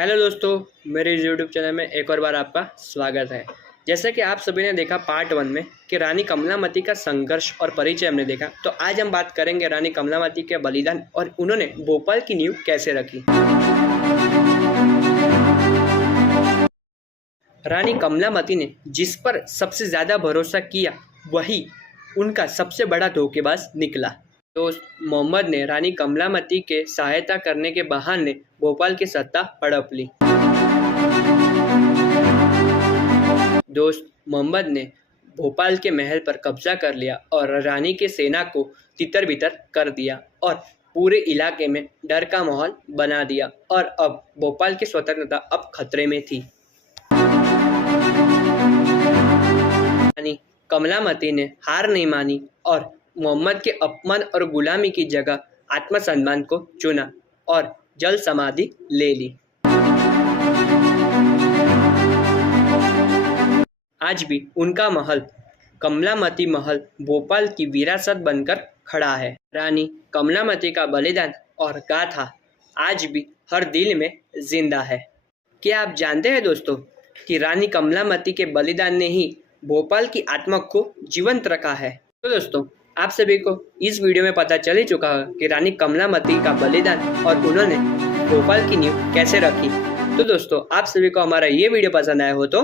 Hello दोस्तों, मेरे YouTube channel में एक और बार आपका स्वागत है। जैसा कि आप सभी ने देखा पार्ट 1 में कि रानी कमलामती का संघर्ष और परिचय हमने देखा, तो आज हम बात करेंगे रानी कमलामती के बलिदान और उन्होंने भोपाल की नींव कैसे रखी। रानी कमलामती ने जिस पर सबसे ज़्यादा भरोसा किया वही उनका सबसे बड़ा धोखेबाज निकला। दोस्त मोहम्मद ने रानी कमलामती के सहायता करने के बहाने भोपाल की सत्ता हड़प ली। दोस्त मोहम्मद ने भोपाल के महल पर कब्जा कर लिया और रानी की सेना को तितर-बितर कर दिया और पूरे इलाके में डर का माहौल बना दिया और अब भोपाल की स्वतंत्रता अब खतरे में थी। रानी कमलामती ने हार नहीं मानी और मोहम्मद के अपमान और गुलामी की जगह आत्मसम्मान को चुना और जल समाधि ले ली। आज भी उनका महल कमलामती महल भोपाल की विरासत बनकर खड़ा है। रानी कमलामती का बलिदान और गाथा आज भी हर दिल में जिंदा है। क्या आप जानते हैं दोस्तों कि रानी कमलामती के बलिदान ने ही भोपाल की आत्मा को जीवंत रखा है। तो दोस्तों, आप सभी को इस वीडियो में पता चल ही चुका है कि रानी कमलामती का बलिदान और उन्होंने भोपाल की नींव कैसे रखी। तो दोस्तों, आप सभी को हमारा ये वीडियो पसंद आया हो तो